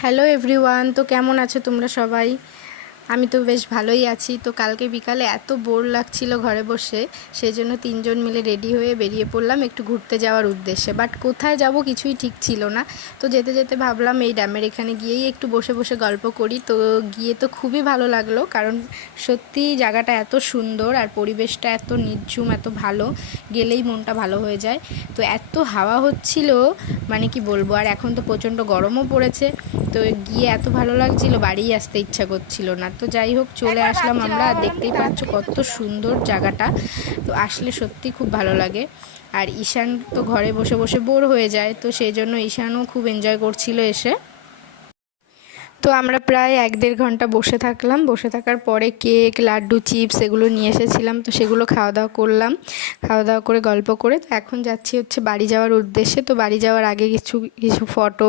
Hello everyone, তো কেমন আছো তোমরা সবাই? আমি তো বেশ ভালোই আছি। তো কালকে বিকালে এত বোর লাগছিল ঘরে বসে, সেই জন্য তিনজন মিলে রেডি হয়ে বেরিয়ে পড়লাম একটু ঘুরতে যাওয়ার উদ্দেশ্যে। বাট কোথায় যাব কিছুই ঠিক ছিল না। তো যেতে যেতে ভাবলাম এই ড্যামের এখানে গিয়েই একটু বসে বসে গল্প করি। তো গিয়ে তো খুবই ভালো লাগলো, কারণ সত্যি জায়গাটা এত সুন্দর আর পরিবেশটা এত নির্ঝুম, এত ভালো, গেলেই মনটা ভালো হয়ে যায়। তো এত হাওয়া হচ্ছিল, মানে কি বলবো। আর এখন তো প্রচণ্ড গরমও পড়েছে। তো গিয়ে এত ভালো লাগছিল, বাড়ি আসতে ইচ্ছা করছিল না। তো যাই হোক, চলে আসলাম আমরা। আর দেখতেই পাচ্ছ কত সুন্দর জায়গাটা। তো আসলে সত্যি খুব ভালো লাগে। আর ঈশান তো ঘরে বসে বসে বোর হয়ে যায়, তো সেই জন্য ঈশানও খুব এনজয় করছিল এসে। তো আমরা প্রায় 1-1.5 ঘন্টা বসে থাকলাম। বসে থাকার পরে কেক, লাড্ডু, চিপস এগুলো নিয়ে এসেছিলাম, তো সেগুলো খাওয়া দাওয়া করলাম। খাওয়া দাওয়া করে গল্প করে তো এখন যাচ্ছি হচ্ছে বাড়ি যাওয়ার উদ্দেশ্যে। তো বাড়ি যাওয়ার আগে কিছু কিছু ফটো